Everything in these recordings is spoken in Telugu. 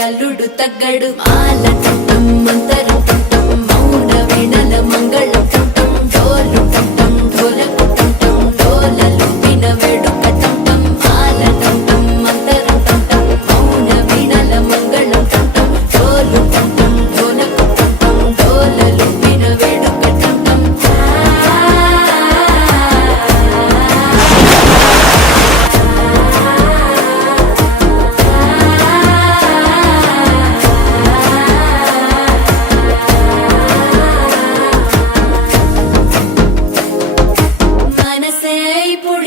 అల్లుడు తగ్గడు మాల టం మంతర టం మౌన వీణల మంగళ టం డోలు టం ఢోలకు టం డోలలు విన వేడుక టం మాల టం మంతర టం మౌన వీణల మంగళ టం డోలు టం ఢోలకు టం డోలలు విన వేడుక టం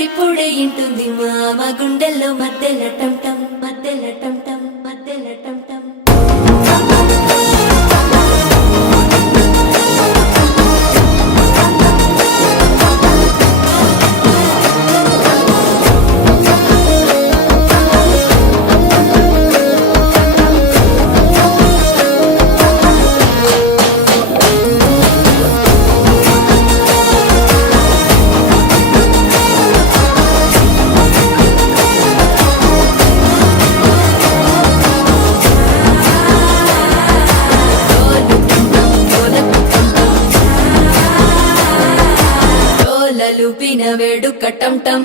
పొడి ఇంటుంది మామ గుండెల్లో మధ్యల టం టం మధ్యల టం టం మధ్యల టం టం లూపిన వేడుక టం టం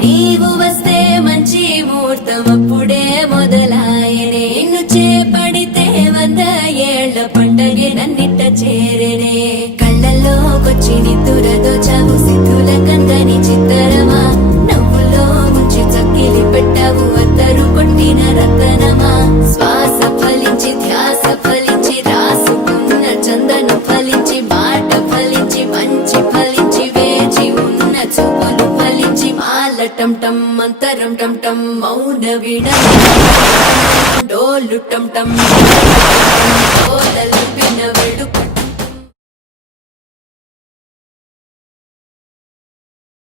నీవు వస్తే మంచి ముహూర్తం అప్పుడే మొదలాయనే నిన్ను చేపడితే 100 ఏళ్ల పండగే నన్నిట్ట చేరనే కళ్ళల్లోకొచ్చి నిద్దురదో చావు సిద్ధుల కందని చిత్తరమా నవ్వులో ముంచి చక్కిలి పెట్టావు అద్దరు కొట్టిన రతనమా శ్వాస ఫలించి ధ్యాస ఫలించి రాసుకున్న చందను ఫలించి మాట ఫలించి మంచి ఫలించి వేచి ఉన్న చూపులు ఫలించి మాల టం టం మంతరం టం టం మౌన వీణ డోలు టం టం డోలలు